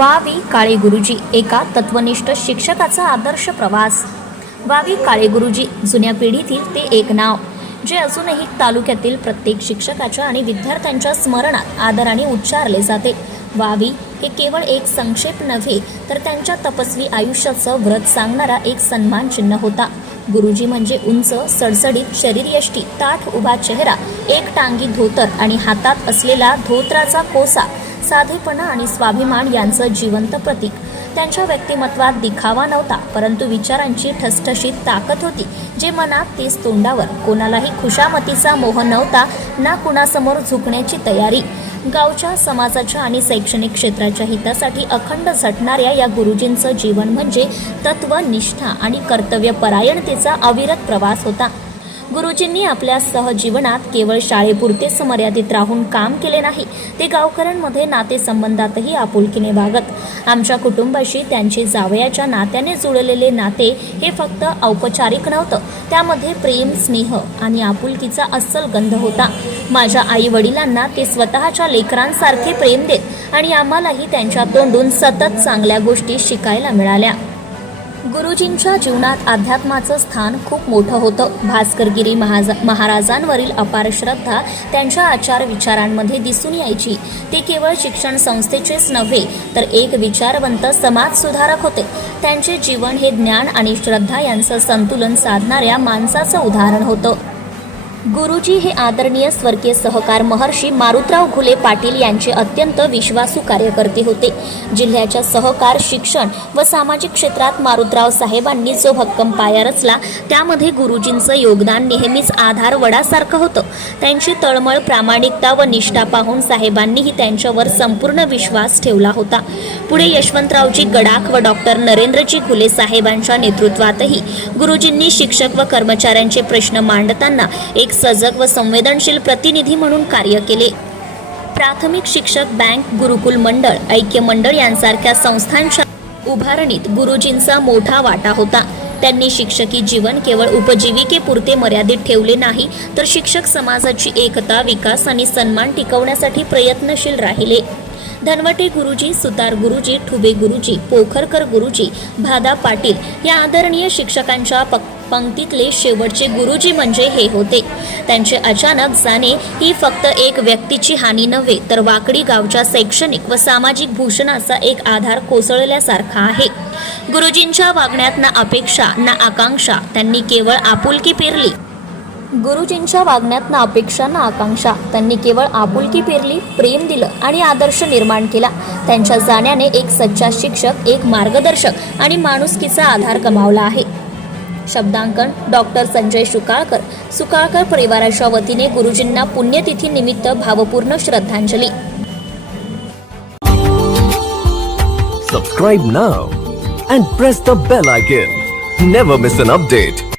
वा.वी. काळे गुरुजी, एका तत्वनिष्ठ शिक्षकाचा आदर्श प्रवास. वा.वी. काळे गुरुजी जुन्या पिढीतील ते एक नाव, जे अजूनही तालुक्यातील प्रत्येक शिक्षकाच्या आणि विद्यार्थ्यांच्या स्मरणात आदराने उच्चारले जाते. वा.वी. हे केवळ एक संक्षेप नव्हे, तर त्यांच्या तपस्वी आयुष्याचं व्रत सांगणारा एक सन्मान चिन्ह होता. गुरुजी म्हणजे उंच, सडसडीत शरीरयष्टी, ताठ उभा चेहरा, एक टांगी धोतर आणि हातात असलेला धोत्राचा कोसा, साधेपणा आणि स्वाभिमान यांचं जिवंत प्रतीक. त्यांच्या व्यक्तिमत्वात दिखावा नव्हता, परंतु विचारांची ठसठशीत ताकद होती, जे मनात तेच तोंडावर. कोणालाही खुशामतीचा मोह नव्हता, ना कुणासमोर झुकण्याची तयारी. गावच्या, समाजाच्या आणि शैक्षणिक क्षेत्राच्या हितासाठी अखंड झटणाऱ्या या गुरुजींचं जीवन म्हणजे तत्व, निष्ठा आणि कर्तव्यपरायणतेचा अविरत प्रवास होता. गुरुजींनी आपल्या सहजीवनात केवळ शाळेपुरतेच मर्यादित राहून काम केले नाही, ते गावकऱ्यांमध्ये नातेसंबंधातही आपुलकीने वागत. आमच्या कुटुंबाशी त्यांचे जावयाच्या नात्याने जुळलेले नाते हे फक्त औपचारिक नव्हतं, त्यामध्ये प्रेम, स्नेह आणि आपुलकीचा अस्सल गंध होता. माझ्या आई वडिलांना ते स्वतःच्या लेकरांसारखे प्रेम देत आणि आम्हालाही त्यांच्या तोंडून सतत चांगल्या गोष्टी शिकायला मिळाल्या. गुरुजींच्या जीवनात अध्यात्माचं स्थान खूप मोठं होतं. भास्करगिरी महाराजांवरील अपार श्रद्धा त्यांच्या आचार विचारांमध्ये दिसून यायची. ते केवळ शिक्षण संस्थेचेच नव्हे, तर एक विचारवंत समाजसुधारक होते. त्यांचे जीवन हे ज्ञान आणि श्रद्धा यांचं संतुलन साधणाऱ्या माणसाचं उदाहरण होतं. गुरुजी हे आदरणीय स्वर्गीय सहकार महर्षी मारुतराव घुले पाटील यांचे अत्यंत विश्वासू कार्यकर्ते होते. जिल्ह्याच्या सहकार, शिक्षण व सामाजिक क्षेत्रात मारुतराव साहेबांनी जो भक्कम पाया रचला, त्यामध्ये गुरुजींचं योगदान नेहमीच आधार वडासारखं होतं. त्यांची तळमळ, प्रामाणिकता व निष्ठा पाहून साहेबांनीही त्यांच्यावर संपूर्ण विश्वास ठेवला होता. पुढे यशवंतरावजी गडाख व डॉक्टर नरेंद्रजी घुले साहेबांच्या नेतृत्वातही गुरुजींनी शिक्षक व कर्मचाऱ्यांचे प्रश्न मांडताना एक सजग व संवेदनशील प्रतिनिधी म्हणून कार्य केले. प्राथमिक शिक्षक बँक, गुरुकुल मंडळ, ऐक्य मंडळ यांसारख्या संस्थांच्या उभारणीत गुरुजींचा मोठा वाटा होता. त्यांनी शिक्षकी जीवन केवळ उपजीविकेपुरते मर्यादित ठेवले नाही, तर शिक्षक समाजाची एकता, विकास आणि सन्मान टिकवण्यासाठी प्रयत्नशील राहिले. धनवटे गुरुजी, सुतार गुरुजी, ठुबे गुरुजी, पोखरकर गुरुजी, भादा पाटील या आदरणीय शिक्षकांच्या पंक्तीतले शेवटचे गुरुजी म्हणजे हे होते. त्यांचे अचानक जाणे ही फक्त एक व्यक्तीची हानी नव्हे, तर वाकडी गावच्या शैक्षणिक व सामाजिक भूषणाचा एक आधार कोसळल्यासारखा आहे. गुरुजींच्या वागण्यात ना अपेक्षा ना आकांक्षा, त्यांनी केवळ आपुलकी पेरली. गुरुजींच्या वागण्यात ना अपेक्षा ना आकांक्षा, त्यांनी केवळ आपुलकी पेरली, प्रेम दिलं आणि आदर्श निर्माण केला. त्यांच्या जाण्याने एक सच्चा शिक्षक, एक मार्गदर्शक आणि माणुसकीचा आधार गमावला आहे. शब्दांकन डॉक्टर संजय सुकाळकर. सुकाळकर परिवाराच्या वतीने गुरुजींना पुण्यतिथी निमित्त भावपूर्ण श्रद्धांजली. Subscribe now and press the bell icon. Never miss an update.